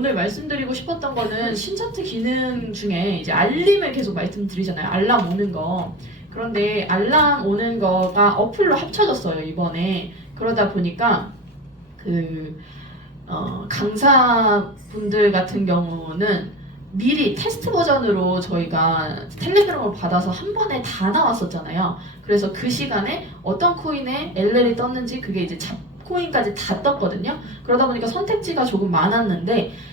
오늘 말씀드리고 싶었던 거는 신차트 기능 중에 이제 알림을 계속 말씀드리잖아요. 알람 오는 거. 그런데 알람 오는 거가 어플로 합쳐졌어요, 이번에. 그러다 보니까 강사분들 같은 경우는 미리 테스트 버전으로 저희가 텔레그램을 받아서 한 번에 다 나왔었잖아요. 그래서 그 시간에 어떤 코인에 LL이 떴는지 그게 이제 잡코인까지 다 떴거든요. 그러다 보니까 선택지가 조금 많았는데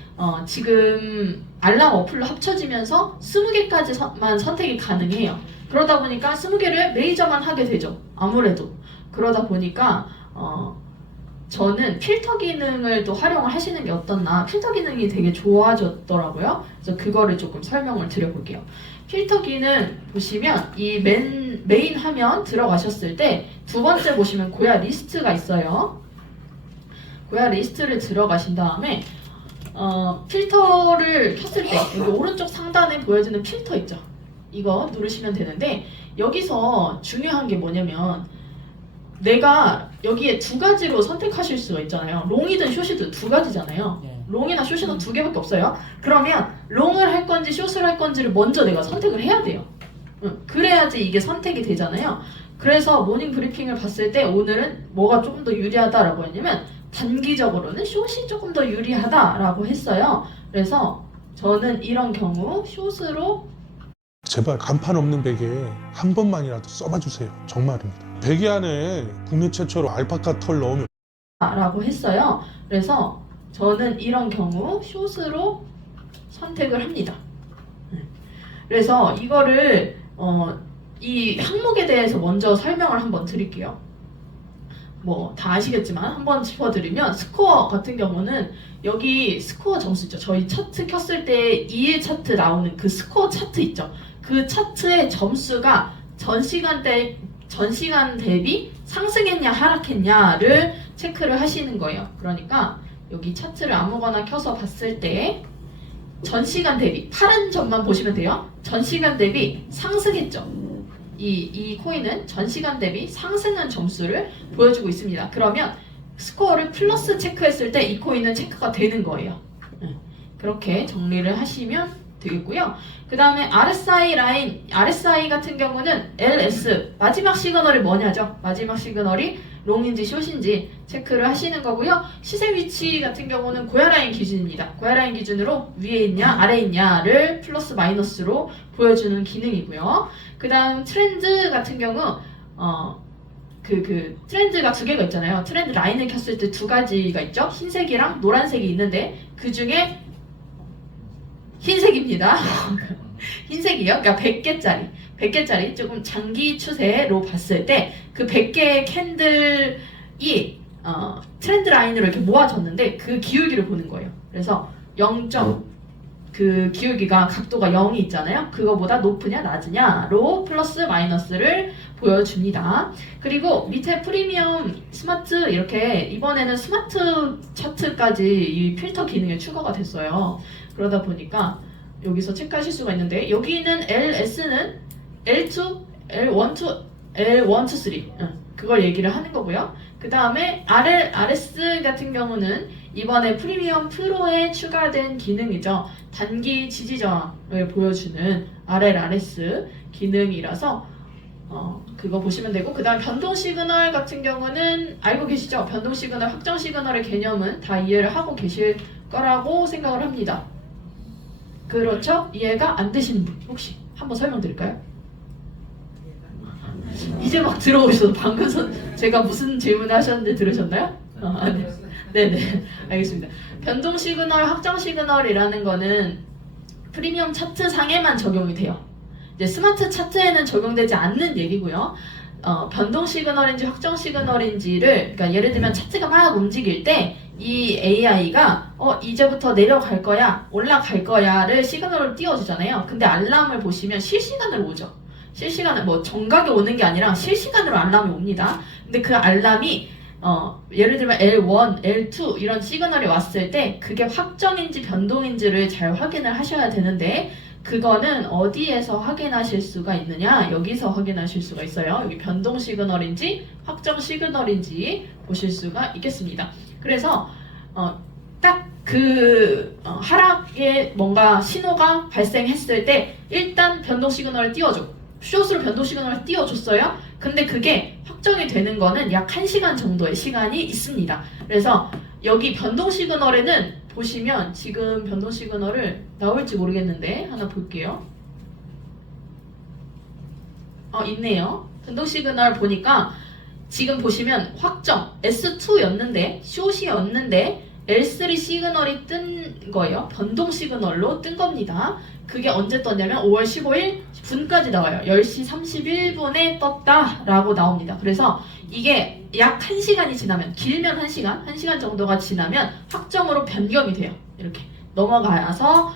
지금 알람 어플로 합쳐지면서 20개까지만 선택이 가능해요. 그러다 보니까 20개를 메이저만 하게 되죠. 아무래도. 그러다 보니까 저는 필터 기능을 또 활용을 하시는 게 어떻나, 필터 기능이 되게 좋아졌더라고요. 그래서 그거를 조금 설명을 드려볼게요. 필터 기능 보시면 이 메인 화면 들어가셨을 때 두 번째 보시면 고야 리스트가 있어요. 고야 리스트를 들어가신 다음에 필터를 켰을 때 여기 오른쪽 상단에 보여지는 필터 있죠. 이거 누르시면 되는데 여기서 중요한 게 뭐냐면 내가 여기에 두 가지로 선택하실 수가 있잖아요. 롱이든 숏이든 두 가지잖아요. 롱이나 숏이나 두 개밖에 없어요. 그러면 롱을 할 건지 숏을 할 건지를 먼저 내가 선택을 해야 돼요. 그래야지 이게 선택이 되잖아요. 그래서 모닝 브리핑을 봤을 때 오늘은 뭐가 조금 더 유리하다라고 했냐면 단기적으로는 숏이 조금 더 유리하다라고 했어요. 그래서 저는 이런 경우 숏으로 제발 간판 없는 베개 한 번만이라도 써봐 주세요. 정말입니다. 베개 안에 국내 최초로 알파카 털 넣으면 라고 했어요. 그래서 저는 이런 경우 숏으로 선택을 합니다. 그래서 이거를 이 항목에 대해서 먼저 설명을 한번 드릴게요. 뭐 다 아시겠지만 한번 짚어드리면 스코어 같은 경우는 여기 스코어 점수 있죠. 저희 차트 켰을 때 2일 차트 나오는 그 스코어 차트 있죠. 그 차트의 점수가 전 시간 대비 상승했냐 하락했냐를 체크를 하시는 거예요. 그러니까 여기 차트를 아무거나 켜서 봤을 때 전 시간 대비 파란 점만 보시면 돼요. 전 시간 대비 상승했죠. 이 코인은 전 시간 대비 상승한 점수를 보여주고 있습니다. 그러면 스코어를 플러스 체크했을 때 이 코인은 체크가 되는 거예요. 그렇게 정리를 하시면 되겠고요. 그 다음에 RSI 라인, RSI 같은 경우는 LS, 마지막 시그널이 뭐냐죠? 마지막 시그널이 롱인지 숏인지 체크를 하시는 거고요. 시세 위치 같은 경우는 고야 라인 기준입니다. 고야 라인 기준으로 위에 있냐 아래에 있냐를 플러스 마이너스로 보여주는 기능이고요. 그 다음 트렌드 같은 경우 트렌드가 두 개가 있잖아요. 트렌드 라인을 켰을 때 두 가지가 있죠. 흰색이랑 노란색이 있는데 그 중에 흰색입니다. 흰색이요. 그러니까 100개짜리 조금 장기 추세로 봤을 때 그 100개의 캔들이 트렌드 라인으로 이렇게 모아졌는데 그 기울기를 보는 거예요. 그래서 0. 그 기울기가 각도가 0이 있잖아요. 그거보다 높으냐 낮으냐로 플러스 마이너스를 보여줍니다. 그리고 밑에 프리미엄 스마트 이렇게 이번에는 스마트 차트까지 이 필터 기능에 추가가 됐어요. 그러다 보니까 여기서 체크하실 수가 있는데 여기는 LS는 L2, L1, 3 그걸 얘기를 하는 거고요. 그 다음에 RS 같은 경우는 이번에 프리미엄 프로에 추가된 기능이죠. 단기 지지 저항을 보여주는 RLRS 기능이라서 그거 보시면 되고, 그 다음 변동 시그널 같은 경우는 알고 계시죠? 변동 시그널, 확정 시그널의 개념은 다 이해를 하고 계실 거라고 생각을 합니다. 그렇죠? 이해가 안 되시는 분 혹시 한번 설명드릴까요? 이제 막 들어오셔서 방금 제가 무슨 질문을 하셨는지 들으셨나요? 네. 네네, 알겠습니다. 변동 시그널, 확정 시그널이라는 거는 프리미엄 차트 상에만 적용이 돼요. 이제 스마트 차트에는 적용되지 않는 얘기고요. 변동 시그널인지 확정 시그널인지를, 그러니까 예를 들면 차트가 막 움직일 때 이 AI가 이제부터 내려갈 거야, 올라갈 거야를 시그널을 띄워주잖아요. 근데 알람을 보시면 실시간으로 오죠. 실시간으로, 뭐 정각이 오는 게 아니라 실시간으로 알람이 옵니다. 근데 그 알람이 예를 들면 L1, L2 이런 시그널이 왔을 때 그게 확정인지 변동인지를 잘 확인을 하셔야 되는데, 그거는 어디에서 확인하실 수가 있느냐? 여기서 확인하실 수가 있어요. 여기 변동 시그널인지 확정 시그널인지 보실 수가 있겠습니다. 그래서 딱 그 하락에 뭔가 신호가 발생했을 때 일단 변동 시그널을 띄워줘. 숏으로 변동 시그널을 띄워줬어요. 근데 그게 확정이 되는 거는 약 1시간 정도의 시간이 있습니다. 그래서 여기 변동 시그널에는 보시면 지금 변동 시그널을 나올지 모르겠는데 하나 볼게요. 있네요. 변동 시그널 보니까 지금 보시면 확정 S2였는데 숏이었는데 L3 시그널이 뜬 거예요. 변동 시그널로 뜬 겁니다. 그게 언제 떴냐면 5월 15일 분까지 나와요. 10시 31분에 떴다라고 나옵니다. 그래서 이게 약 1시간이 지나면, 길면 1시간, 1시간 정도가 지나면 확정으로 변경이 돼요. 이렇게 넘어가서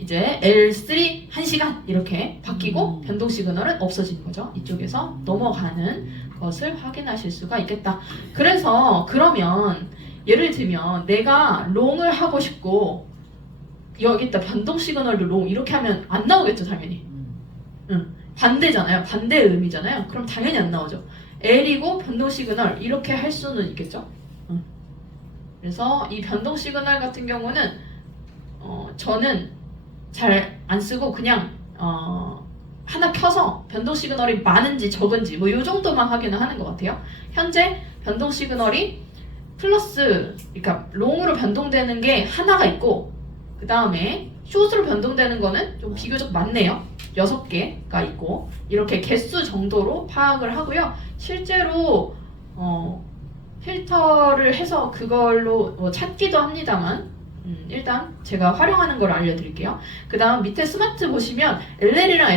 이제 L3 1시간 이렇게 바뀌고 변동 시그널은 없어지는 거죠. 이쪽에서 넘어가는 것을 확인하실 수가 있겠다. 그래서 그러면 예를 들면 내가 롱을 하고 싶고 여기다 변동 시그널도 롱 이렇게 하면 안 나오겠죠, 당연히. 반대잖아요. 반대 의미잖아요. 그럼 당연히 안 나오죠. L이고 변동 시그널 이렇게 할 수는 있겠죠. 그래서 이 변동 시그널 같은 경우는 저는 잘 안 쓰고 그냥 하나 켜서 변동 시그널이 많은지 적은지 뭐 이 정도만 확인을 하는 것 같아요. 현재 변동 시그널이 플러스, 그러니까 롱으로 변동되는 게 하나가 있고 그 다음에 숏으로 변동되는 거는 좀 비교적 많네요. 6개가 있고 이렇게 개수 정도로 파악을 하고요. 실제로 필터를 해서 그걸로 뭐 찾기도 합니다만 일단 제가 활용하는 걸 알려드릴게요. 그 다음 밑에 스마트 보시면 LL이랑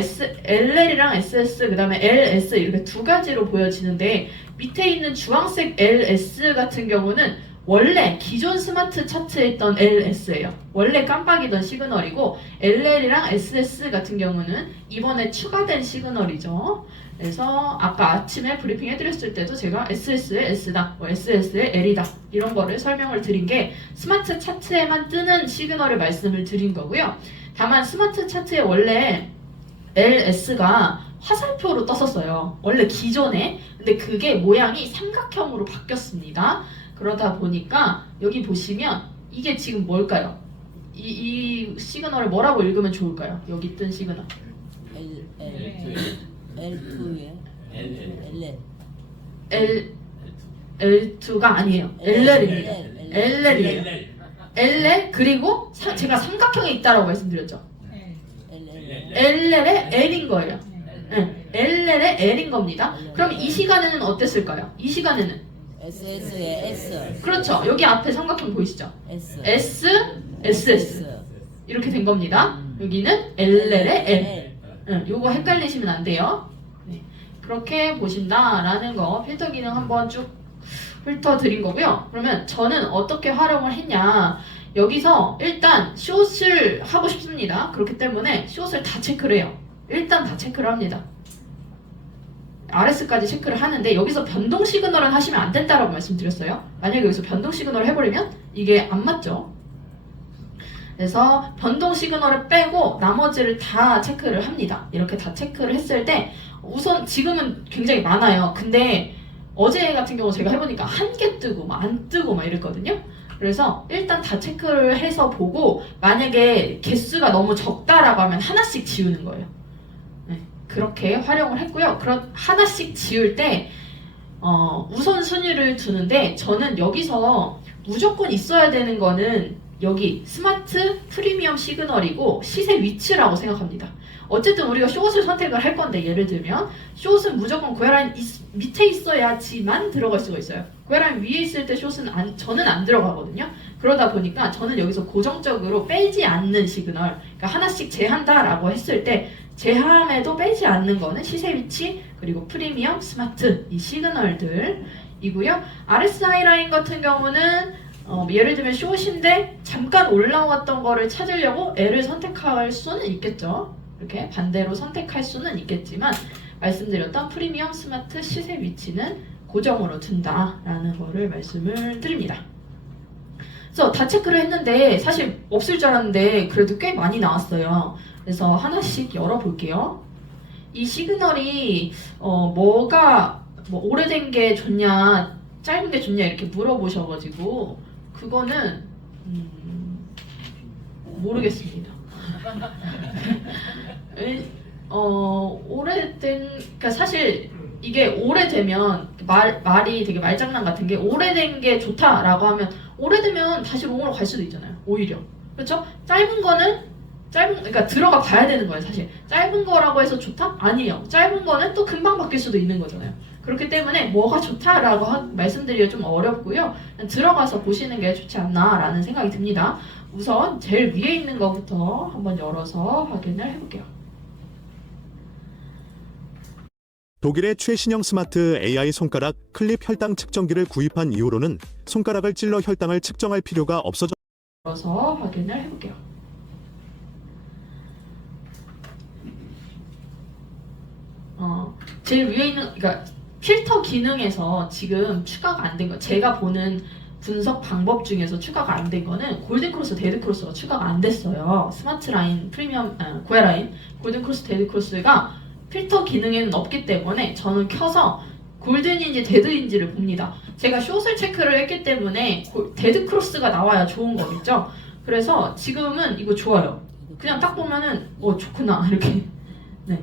SS 그 다음에 LS 이렇게 두 가지로 보여지는데 밑에 있는 주황색 LS 같은 경우는 원래 기존 스마트 차트에 있던 LS예요. 원래 깜빡이던 시그널이고 LL이랑 SS 같은 경우는 이번에 추가된 시그널이죠. 그래서 아까 아침에 브리핑 해드렸을 때도 제가 SS의 S다, 뭐 SS의 L이다 이런 거를 설명을 드린 게 스마트 차트에만 뜨는 시그널을 말씀을 드린 거고요. 다만 스마트 차트에 원래 LS가 화살표로 떴었어요. 원래 기존에. 근데 그게 모양이 삼각형으로 바뀌었습니다. 그러다 보니까 여기 보시면 이게 지금 뭘까요? 이 시그널을 뭐라고 읽으면 좋을까요? 여기 뜬 시그널. L2에 L2가 아니에요. LL입니다. LL이에요. LL 그리고 제가 삼각형에 있다라고 말씀드렸죠. LL의 L인 거예요. 네, LL의 L인 겁니다. 그럼 이 시간에는 어땠을까요? 이 시간에는 SS에 S 그렇죠. 여기 앞에 삼각형 보이시죠? S S, SS 이렇게 된 겁니다. 여기는 LL의 L. 요거 헷갈리시면 안 돼요. 네, 그렇게 보신다라는 거 필터 기능 한번 쭉 훑어 드린 거고요. 그러면 저는 어떻게 활용을 했냐? 여기서 일단 숏을 하고 싶습니다. 그렇기 때문에 숏을 다 체크를 해요. 일단 다 체크를 합니다. RS까지 체크를 하는데 여기서 변동 시그널은 하시면 안 된다라고 말씀드렸어요. 만약에 여기서 변동 시그널을 해버리면 이게 안 맞죠. 그래서 변동 시그널을 빼고 나머지를 다 체크를 합니다. 이렇게 다 체크를 했을 때 우선 지금은 굉장히 많아요. 근데 어제 같은 경우 제가 해보니까 한 개 뜨고 막 안 뜨고 막 이랬거든요. 그래서 일단 다 체크를 해서 보고 만약에 개수가 너무 적다라고 하면 하나씩 지우는 거예요. 네, 그렇게 활용을 했고요. 그런 하나씩 지울 때 우선순위를 두는데 저는 여기서 무조건 있어야 되는 거는 여기 스마트 프리미엄 시그널이고 시세 위치라고 생각합니다. 어쨌든 우리가 숏을 선택을 할 건데 예를 들면 숏은 무조건 고혈압 밑에 있어야지만 들어갈 수가 있어요. 고혈압 위에 있을 때 숏은 저는 안 들어가거든요. 그러다 보니까 저는 여기서 고정적으로 빼지 않는 시그널, 그러니까 하나씩 제한다라고 했을 때 제함에도 빼지 않는 거는 시세 위치 그리고 프리미엄 스마트 이 시그널들이고요. RSI 라인 같은 경우는 예를 들면 숏인데 잠깐 올라왔던 거를 찾으려고 L을 선택할 수는 있겠죠. 이렇게 반대로 선택할 수는 있겠지만 말씀드렸던 프리미엄 스마트 시세 위치는 고정으로 둔다라는 거를 말씀을 드립니다. 그래서 다 체크를 했는데 사실 없을 줄 알았는데 그래도 꽤 많이 나왔어요. 그래서 하나씩 열어볼게요. 이 시그널이 뭐가 뭐 오래된 게 좋냐 짧은 게 좋냐 이렇게 물어보셔가지고 그거는 모르겠습니다. 오래된, 그러니까 사실 이게 오래되면 말이 되게 말장난 같은 게 오래된 게 좋다라고 하면 오래되면 다시 롱으로 갈 수도 있잖아요. 오히려. 그렇죠? 그러니까 들어가 봐야 되는 거예요, 사실. 짧은 거라고 해서 좋다? 아니에요. 짧은 거는 또 금방 바뀔 수도 있는 거잖아요. 그렇기 때문에 뭐가 좋다라고 말씀드리기가 좀 어렵고요. 그냥 들어가서 보시는 게 좋지 않나라는 생각이 듭니다. 우선 제일 위에 있는 거부터 한번 열어서 확인을 해볼게요. 독일의 최신형 스마트 AI 손가락 클립 혈당 측정기를 구입한 이후로는 손가락을 찔러 혈당을 측정할 필요가 없어져 열어서 확인을 해볼게요. 제일 위에 있는, 그러니까 필터 기능에서 지금 추가가 안 된 거, 제가 보는 분석 방법 중에서 추가가 안 된 거는 골든크로스, 데드크로스가 추가가 안 됐어요. 스마트 라인, 프리미엄, 고야 라인, 골든크로스, 데드크로스가 필터 기능에는 없기 때문에 저는 켜서 골든인지 데드인지를 봅니다. 제가 숏을 체크를 했기 때문에 데드크로스가 나와야 좋은 거겠죠. 그래서 지금은 이거 좋아요. 그냥 딱 보면은 좋구나 이렇게. 네.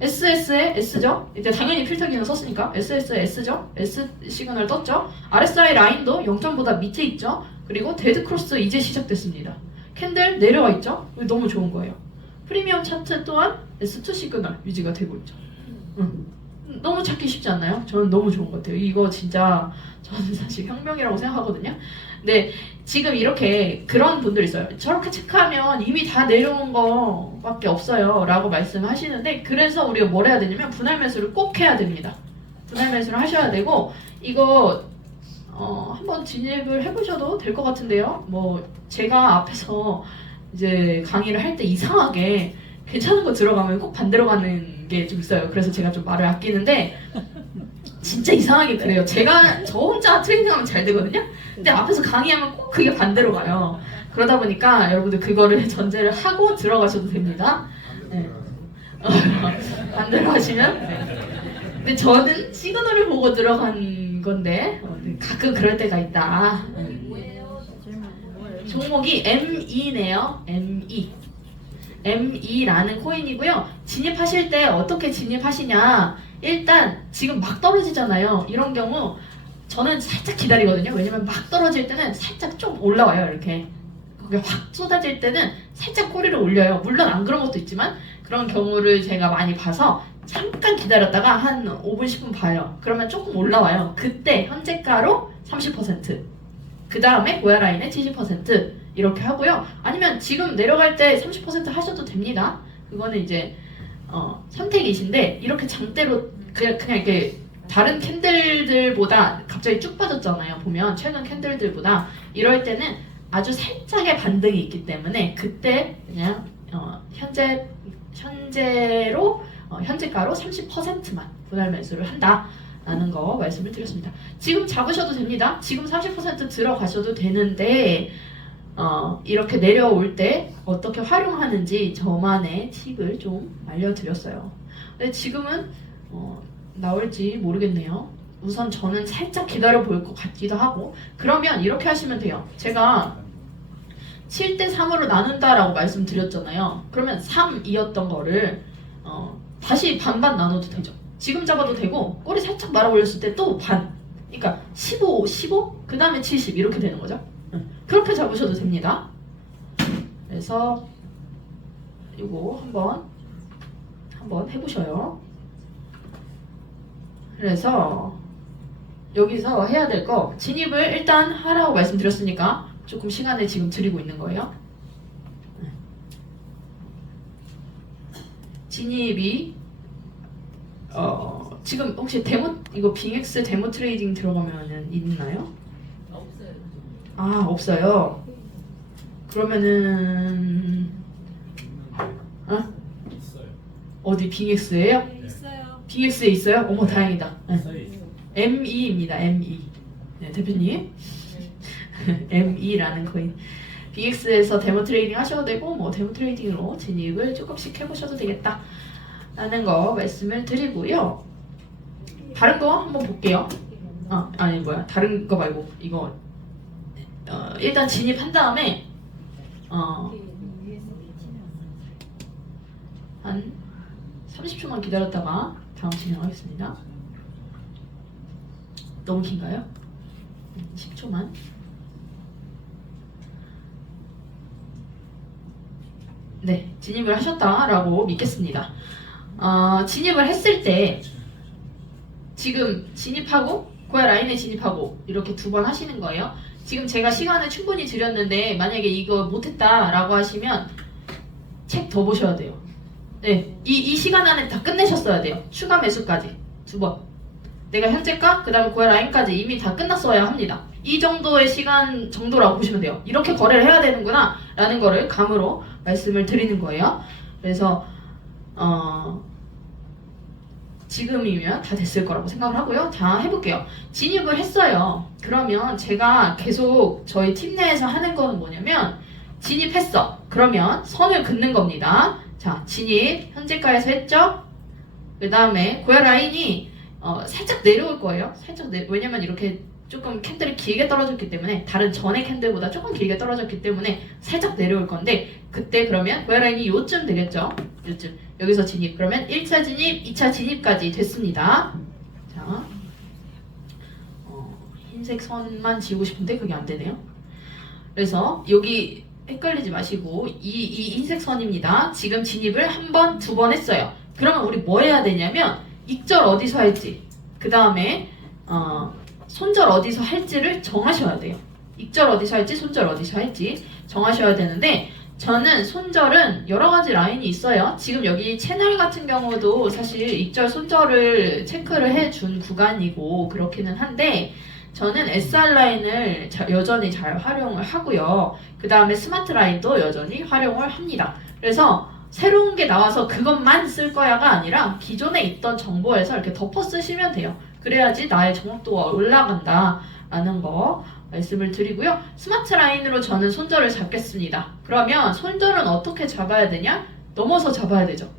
SS에 S죠? 이제 당연히 필터 기능 썼으니까 SS에 S죠? S 시그널 떴죠? RSI 라인도 0점보다 밑에 있죠? 그리고 데드크로스 이제 시작됐습니다. 캔들 내려와 있죠? 너무 좋은 거예요. 프리미엄 차트 또한 S2 시그널 유지가 되고 있죠. 너무 찾기 쉽지 않나요? 저는 너무 좋은 것 같아요. 이거 진짜 저는 사실 혁명이라고 생각하거든요. 근데 지금 이렇게 그런 분들 있어요. 저렇게 체크하면 이미 다 내려온 거밖에 없어요 라고 말씀하시는데, 그래서 우리가 뭘 해야 되냐면 분할 매수를 꼭 해야 됩니다. 분할 매수를 하셔야 되고, 이거 한번 진입을 해보셔도 될 것 같은데요. 뭐 제가 앞에서 이제 강의를 할 때 이상하게 괜찮은 거 들어가면 꼭 반대로 가는 게 좀 있어요. 그래서 제가 좀 말을 아끼는데 진짜 이상하게 그래요. 저 혼자 트레이닝하면 잘 되거든요. 근데 앞에서 강의하면 꼭 그게 반대로 가요. 그러다 보니까 여러분들 그거를 전제를 하고 들어가셔도 됩니다. 네. 반대로 하시면. 네. 근데 저는 시그널을 보고 들어간 건데 가끔 그럴 때가 있다. 종목이 ME네요. ME라는 코인이고요. 진입하실 때 어떻게 진입하시냐? 일단 지금 막 떨어지잖아요. 이런 경우 저는 살짝 기다리거든요. 왜냐면 막 떨어질 때는 살짝 좀 올라와요. 이렇게 그게 확 쏟아질 때는 살짝 꼬리를 올려요. 물론 안 그런 것도 있지만 그런 경우를 제가 많이 봐서 잠깐 기다렸다가 한 5분 10분 봐요. 그러면 조금 올라와요. 그때 현재가로 30%, 그 다음에 고야 라인에 70% 이렇게 하고요. 아니면 지금 내려갈 때 30% 하셔도 됩니다. 그거는 이제 선택이신데, 이렇게 장대로 그냥 이렇게 다른 캔들들보다 갑자기 쭉 빠졌잖아요. 보면 최근 캔들들보다 이럴 때는 아주 살짝의 반등이 있기 때문에 그때 그냥 현재가로 30%만 분할 매수를 한다라는 거 말씀을 드렸습니다. 지금 잡으셔도 됩니다. 지금 30% 들어가셔도 되는데 이렇게 내려올 때 어떻게 활용하는지 저만의 팁을 좀 알려드렸어요. 근데 지금은 나올지 모르겠네요. 우선 저는 살짝 기다려 볼 것 같기도 하고. 그러면 이렇게 하시면 돼요. 제가 7대3으로 나눈다라고 말씀드렸잖아요. 그러면 3이었던 거를 다시 반반 나눠도 되죠. 지금 잡아도 되고, 꼬리 살짝 말아 올렸을 때 또 반. 그러니까 15, 15, 그 다음에 70 이렇게 되는 거죠. 그렇게 잡으셔도 됩니다. 그래서 이거 한번 해보셔요. 그래서 여기서 해야 될 거, 진입을 일단 하라고 말씀드렸으니까 조금 시간을 지금 드리고 있는 거예요. 진입이 지금 혹시 이거 빙엑스 데모 트레이딩 들어가면은 있나요? 없어요. 그러면은 어디 빙엑스예요? 있어요. 빙엑스에 있어요? 어머 다행이다. ME입니다. ME. 네, 대표님. ME라는 코인. 빙엑스에서 데모 트레이딩 하셔도 되고, 뭐 데모 트레이딩으로 진입을 조금씩 해보셔도 되겠다 라는 거 말씀을 드리고요. 다른 거 한번 볼게요. 다른 거 말고 이거 일단 진입한 다음에 한 30초만 기다렸다가 다음 진행하겠습니다. 너무 긴가요? 10초만. 네, 진입을 하셨다라고 믿겠습니다. 진입을 했을 때 지금 진입하고 고야 라인에 진입하고 이렇게 두 번 하시는 거예요. 지금 제가 시간을 충분히 드렸는데 만약에 이거 못했다라고 하시면 책 더 보셔야 돼요. 네, 이 시간 안에 다 끝내셨어야 돼요. 추가 매수까지 두 번. 내가 현재가 그 다음에 고야 라인까지 이미 다 끝났어야 합니다. 이 정도의 시간 정도라고 보시면 돼요. 이렇게 거래를 해야 되는구나 라는 거를 감으로 말씀을 드리는 거예요. 그래서 지금이면 다 됐을 거라고 생각을 하고요. 자, 해볼게요. 진입을 했어요. 그러면 제가 계속 저희 팀 내에서 하는 거는 뭐냐면 진입했어. 그러면 선을 긋는 겁니다. 자, 진입 현재가에서 했죠? 그 다음에 고야 라인이 살짝 내려올 거예요. 살짝 왜냐면 이렇게 조금 캔들이 길게 떨어졌기 때문에 다른 전의 캔들보다 조금 길게 떨어졌기 때문에 살짝 내려올 건데 그때 그러면 고야 라인이 요쯤 되겠죠? 요쯤. 여기서 진입. 그러면 1차 진입, 2차 진입까지 됐습니다. 자, 흰색 선만 지우고 싶은데 그게 안 되네요. 그래서 여기 헷갈리지 마시고 이 흰색 선입니다. 지금 진입을 한 번, 두 번 했어요. 그러면 우리 뭐 해야 되냐면 익절 어디서 할지, 그 다음에 손절 어디서 할지를 정하셔야 돼요. 익절 어디서 할지, 손절 어디서 할지 정하셔야 되는데 저는 손절은 여러 가지 라인이 있어요. 지금 여기 채널 같은 경우도 사실 익절, 손절을 체크를 해준 구간이고 그렇기는 한데 저는 SR 라인을 여전히 잘 활용을 하고요. 그 다음에 스마트 라인도 여전히 활용을 합니다. 그래서 새로운 게 나와서 그것만 쓸 거야가 아니라 기존에 있던 정보에서 이렇게 덮어 쓰시면 돼요. 그래야지 나의 정확도가 올라간다라는 거 말씀을 드리고요. 스마트 라인으로 저는 손절을 잡겠습니다. 그러면 손절은 어떻게 잡아야 되냐? 넘어서 잡아야 되죠.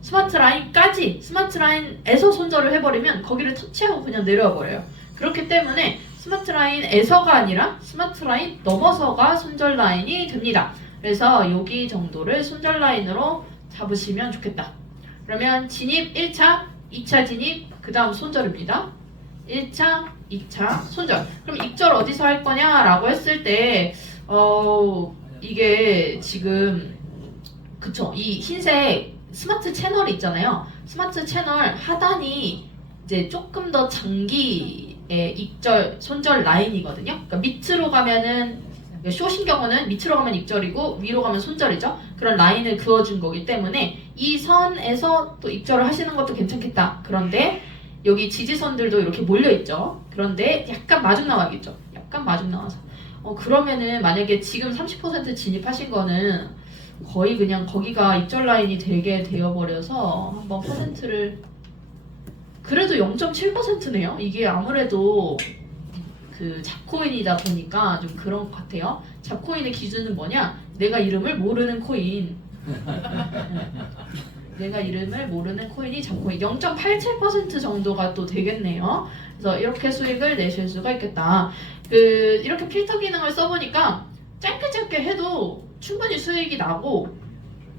스마트 라인까지, 스마트 라인에서 손절을 해버리면 거기를 터치하고 그냥 내려와 버려요. 그렇기 때문에 스마트 라인에서가 아니라 스마트 라인 넘어서가 손절 라인이 됩니다. 그래서 여기 정도를 손절 라인으로 잡으시면 좋겠다. 그러면 진입 1차, 2차 진입, 그 다음 손절입니다. 1차, 2차, 손절. 그럼 익절 어디서 할 거냐라고 했을 때 이게 지금 그쵸, 이 흰색 스마트 채널이 있잖아요. 스마트 채널 하단이 이제 조금 더 장기의 익절, 손절 라인이거든요. 그러니까 밑으로 가면은 숏인 경우는 밑으로 가면 익절이고 위로 가면 손절이죠. 그런 라인을 그어준 거기 때문에 이 선에서 또 익절을 하시는 것도 괜찮겠다. 그런데 여기 지지선들도 이렇게 몰려있죠. 그런데 약간 마중 나가겠죠. 약간 마중 나와서 그러면은 만약에 지금 30% 진입하신 거는 거의 그냥 거기가 익절 라인이 되게 되어버려서 한번 퍼센트를 그래도 0.7%네요. 이게 아무래도 그 잡코인이다 보니까 좀 그런 것 같아요. 잡코인의 기준은 뭐냐? 내가 이름을 모르는 코인. 내가 이름을 모르는 코인이 잡코인. 0.87% 정도가 또 되겠네요. 그래서 이렇게 수익을 내실 수가 있겠다. 이렇게 필터 기능을 써보니까 짧게 해도 충분히 수익이 나고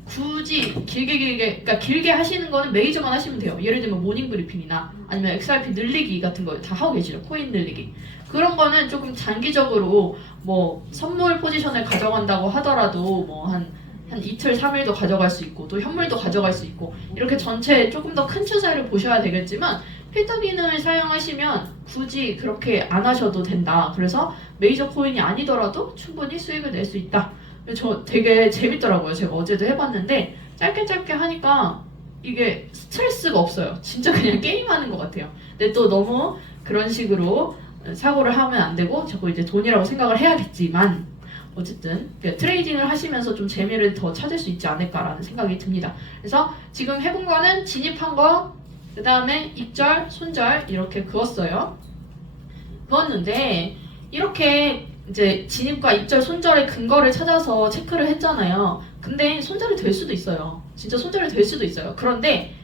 굳이 그러니까 길게 하시는 거는 메이저만 하시면 돼요. 예를 들면 모닝 브리핑이나 아니면 XRP 늘리기 같은 거 다 하고 계시죠. 코인 늘리기. 그런 거는 조금 장기적으로 뭐 선물 포지션을 가져간다고 하더라도 뭐 한 이틀, 3일도 가져갈 수 있고 또 현물도 가져갈 수 있고 이렇게 전체 조금 더 큰 추세를 보셔야 되겠지만 필터 기능을 사용하시면 굳이 그렇게 안 하셔도 된다. 그래서 메이저 코인이 아니더라도 충분히 수익을 낼 수 있다. 저 되게 재밌더라고요. 제가 어제도 해봤는데 짧게 하니까 이게 스트레스가 없어요. 진짜 그냥 게임하는 것 같아요. 근데 또 너무 그런 식으로 사고를 하면 안 되고 자꾸 이제 돈이라고 생각을 해야겠지만 어쨌든 트레이딩을 하시면서 좀 재미를 더 찾을 수 있지 않을까라는 생각이 듭니다. 그래서 지금 해본 거는 진입한 거, 그 다음에 익절, 손절 이렇게 그었어요. 그었는데 이렇게 이제 진입과 익절, 손절의 근거를 찾아서 체크를 했잖아요. 근데 손절이 될 수도 있어요. 진짜 손절이 될 수도 있어요. 그런데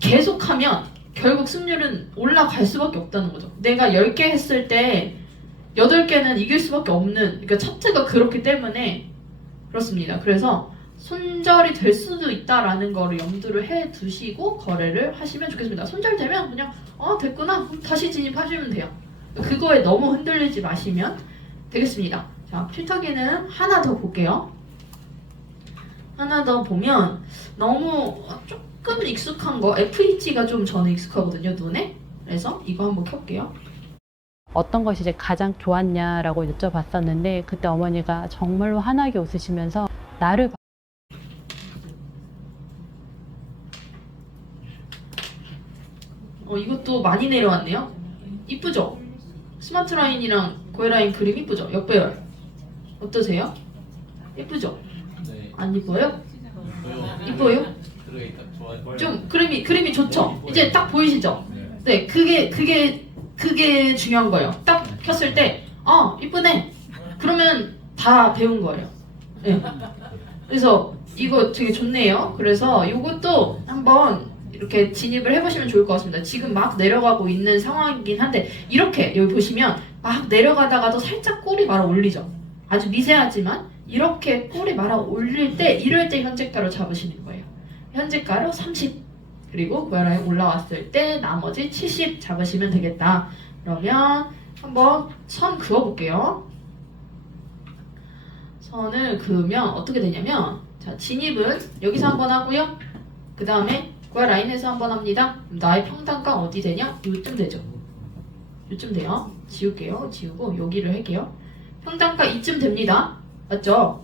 계속하면 결국 승률은 올라갈 수밖에 없다는 거죠. 내가 10개 했을 때 8개는 이길 수밖에 없는, 그러니까 차트가 그렇기 때문에 그렇습니다. 그래서 손절이 될 수도 있다라는 거를 염두를 해 두시고 거래를 하시면 좋겠습니다. 손절되면 그냥 됐구나 그럼 다시 진입하시면 돼요. 그거에 너무 흔들리지 마시면 되겠습니다. 자, 필터 기능 하나 더 볼게요. 하나 더 보면 너무 조금 익숙한 거 FH가 좀 저는 익숙하거든요, 눈에. 그래서 이거 한번 켤게요. 어떤 것이 이제 가장 좋았냐라고 여쭤봤었는데 그때 어머니가 정말로 환하게 웃으시면서 나를 이것도 많이 내려왔네요. 이쁘죠? 스마트 라인이랑 고해라인 그림 이쁘죠? 역배열. 어떠세요? 예쁘죠? 네. 안 이뻐요? 이뻐요. 이뻐요? 그러니까 좋아요. 좀 그림이 좋죠? 이제 딱 보이시죠? 네, 그게 중요한 거예요. 딱 켰을 때, 이쁘네. 그러면 다 배운 거예요. 네. 그래서 이거 되게 좋네요. 그래서 이것도 한번 이렇게 진입을 해보시면 좋을 것 같습니다. 지금 막 내려가고 있는 상황이긴 한데 이렇게 여기 보시면 막 내려가다가도 살짝 꼬리 말아 올리죠. 아주 미세하지만 이렇게 꼬리 말아 올릴 때 이럴 때 현재가로 잡으시는 거예요. 현재가로 30 그리고 고해라인 올라왔을 때 나머지 70 잡으시면 되겠다. 그러면 한번 선 그어볼게요. 선을 그으면 어떻게 되냐면 자 진입은 여기서 한번 하고요. 그 다음에 고해라인에서 한번 합니다. 나의 평단가 어디 되냐? 요쯤 되죠. 요쯤 돼요. 지울게요. 지우고 여기를 할게요. 평단가 이쯤 됩니다. 맞죠?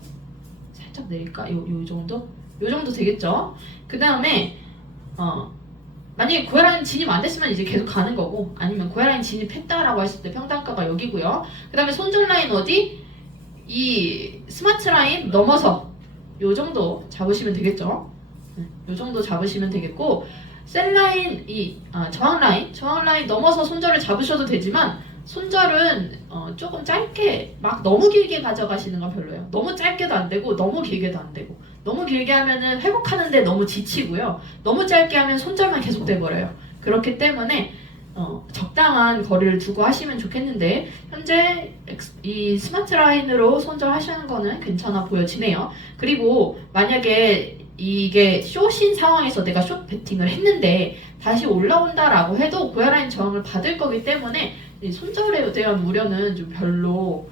살짝 내릴까? 요 정도? 요 정도 되겠죠? 그 다음에 만약에 고해라인 진입 안 됐으면 이제 계속 가는 거고 아니면 고해라인 진입했다라고 했을 때 평단가가 여기고요. 그 다음에 손절 라인 어디? 이 스마트 라인 넘어서 요 정도 잡으시면 되겠죠? 요 정도 잡으시면 되겠고 셀 라인, 저항 라인 넘어서 손절을 잡으셔도 되지만 손절은 조금 짧게 막 너무 길게 가져가시는 건 별로예요. 너무 짧게도 안 되고 너무 길게도 안 되고 너무 길게 하면은 회복하는데 너무 지치고요. 너무 짧게 하면 손절만 계속 돼버려요. 그렇기 때문에 적당한 거리를 두고 하시면 좋겠는데 현재 이 스마트 라인으로 손절하시는 거는 괜찮아 보여지네요. 그리고 만약에 이게 숏인 상황에서 내가 숏 베팅을 했는데 다시 올라온다라고 해도 고해라인 저항을 받을 거기 때문에 이 손절에 대한 우려는 좀 별로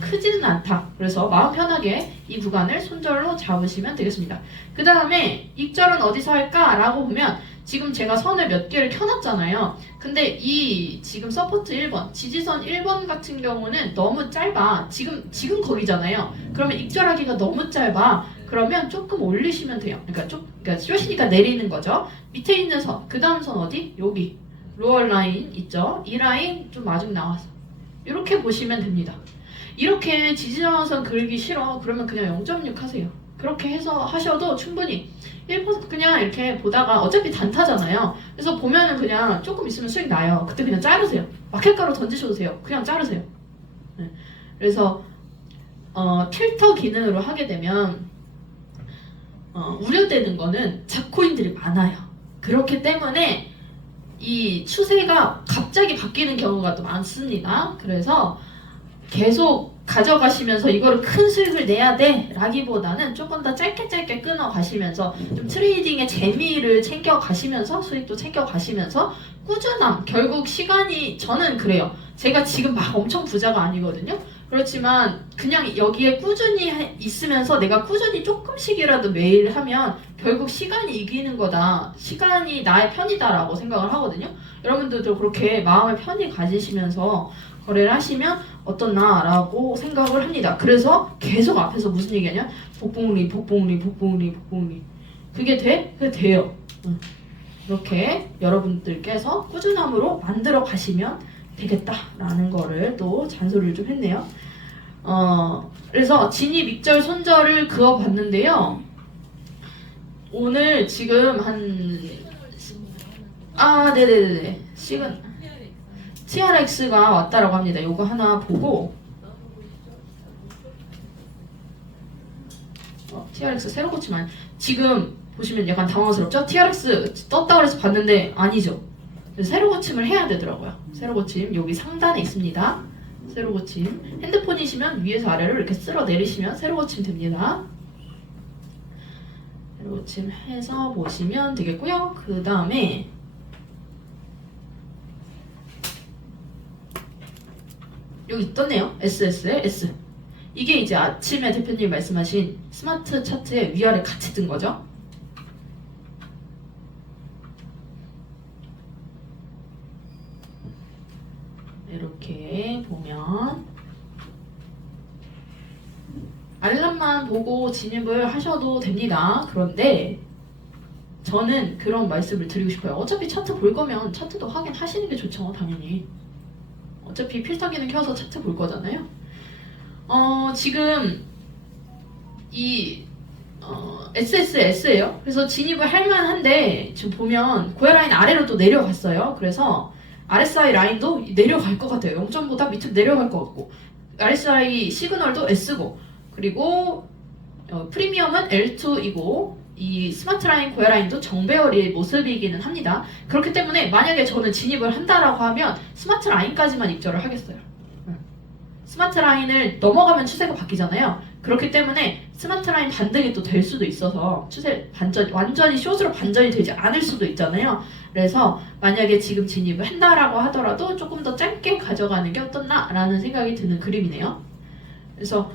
크지는 않다. 그래서 마음 편하게 이 구간을 손절로 잡으시면 되겠습니다. 그 다음에 익절은 어디서 할까라고 보면 지금 제가 선을 몇 개를 켜놨잖아요. 근데 이 지금 서포트 1번, 지지선 1번 같은 경우는 너무 짧아. 지금 거기잖아요. 그러면 익절하기가 너무 짧아. 그러면 조금 올리시면 돼요. 그러니까 숏이니까 내리는 거죠. 밑에 있는 선, 그 다음 선 어디? 여기 로어 라인 있죠? 이 라인 좀 마중 나와서 이렇게 보시면 됩니다. 이렇게 지지선을 그리기 싫어. 그러면 그냥 0.6 하세요. 그렇게 해서 하셔도 충분히 1% 그냥 이렇게 보다가 어차피 단타잖아요. 그래서 보면은 그냥 조금 있으면 수익 나요. 그때 그냥 자르세요. 마켓가로 던지셔도 돼요. 그냥 자르세요. 네. 그래서 필터 기능으로 하게 되면 우려되는 거는 잡코인들이 많아요. 그렇기 때문에 이 추세가 갑자기 바뀌는 경우가 또 많습니다. 그래서 계속 가져가시면서 이거를 큰 수익을 내야 돼 라기보다는 조금 더 짧게 끊어 가시면서 좀 트레이딩의 재미를 챙겨 가시면서 수익도 챙겨 가시면서 꾸준함, 결국 시간이 저는 그래요. 제가 지금 막 엄청 부자가 아니거든요. 그렇지만 그냥 여기에 꾸준히 있으면서 내가 꾸준히 조금씩이라도 매일 하면 결국 시간이 이기는 거다. 시간이 나의 편이다라고 생각을 하거든요. 여러분들도 그렇게 마음을 편히 가지시면서 거래를 하시면 어떠나라고 생각을 합니다. 그래서 계속 앞에서 무슨 얘기하냐? 복봉리. 그게 돼? 그게 돼요. 이렇게 여러분들께서 꾸준함으로 만들어 가시면 되겠다라는 거를 또 잔소리를 좀 했네요. 그래서 진입, 익절, 손절을 그어봤는데요. 오늘 지금 네네네. 시간 TRX가 왔다라고 합니다. 요거 하나 보고 TRX 새로 고치면 지금 보시면 약간 당황스럽죠? TRX 떴다 그래서 봤는데 아니죠. 새로 고침을 해야 되더라고요. 새로 고침 여기 상단에 있습니다. 새로 고침 핸드폰이시면 위에서 아래로 이렇게 쓸어 내리시면 새로 고침 됩니다. 세로침 해서 보시면 되겠고요. 그 다음에 여기 떴네요. SSL S. 이게 이제 아침에 대표님이 말씀하신 스마트 차트의 위아래 같이 뜬 거죠. 이렇게 보면 알람만 보고 진입을 하셔도 됩니다. 그런데 저는 그런 말씀을 드리고 싶어요. 어차피 차트 볼 거면 차트도 확인하시는 게 좋죠. 당연히. 어차피 필터 기능 켜서 차트 볼 거잖아요. 지금 이 SSS예요. 그래서 진입을 할 만한데 지금 보면 고야 라인 아래로 또 내려갔어요. 그래서 RSI 라인도 내려갈 것 같아요. 0점보다 밑으로 내려갈 것 같고 RSI 시그널도 S고 그리고 프리미엄은 L2이고 이 스마트 라인 고야 라인도 정배열의 모습이기는 합니다. 그렇기 때문에 만약에 저는 진입을 한다라고 하면 스마트 라인까지만 입절을 하겠어요. 스마트 라인을 넘어가면 추세가 바뀌잖아요. 그렇기 때문에 스마트 라인 반등이 또 될 수도 있어서 추세 반전 완전히 숏으로 반전이 되지 않을 수도 있잖아요. 그래서 만약에 지금 진입을 한다라고 하더라도 조금 더 짧게 가져가는 게 어떻나라는 생각이 드는 그림이네요. 그래서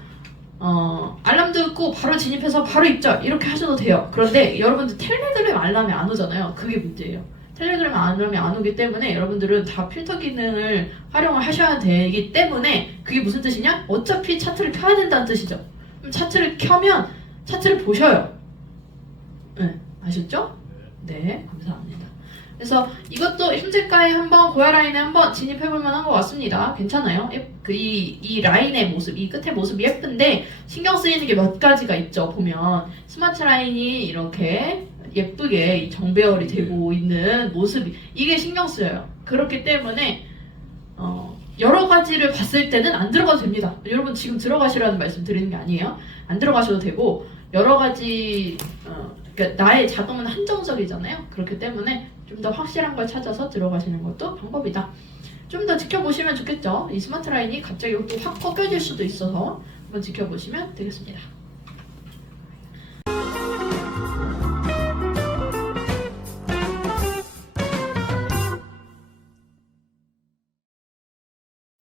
알람 듣고 바로 진입해서 바로 입절 이렇게 하셔도 돼요. 그런데 여러분들 텔레그램 알람이 안 오잖아요. 그게 문제예요. 텔레그램 알람이 안 오기 때문에 여러분들은 다 필터 기능을 활용을 하셔야 되기 때문에 그게 무슨 뜻이냐? 어차피 차트를 켜야 된다는 뜻이죠. 그럼 차트를 켜면 차트를 보셔요. 네, 아셨죠? 네, 감사합니다. 그래서 이것도 현재가에 한번 고야 라인에 한번 진입해볼 만한 것 같습니다. 괜찮아요. 이 라인의 모습, 이 끝의 모습이 예쁜데 신경 쓰이는 게 몇 가지가 있죠. 보면 스마트 라인이 이렇게 예쁘게 이 정배열이 되고 있는 모습이 이게 신경 쓰여요. 그렇기 때문에 여러 가지를 봤을 때는 안 들어가도 됩니다. 여러분 지금 들어가시라는 말씀 드리는 게 아니에요. 안 들어가셔도 되고 여러 가지 그러니까 나의 자금은 한정적이잖아요. 그렇기 때문에 좀 더 확실한 걸 찾아서 들어가시는 것도 방법이다. 좀 더 지켜보시면 좋겠죠. 이 스마트 라인이 갑자기 또 확 꺾여질 수도 있어서 한번 지켜보시면 되겠습니다.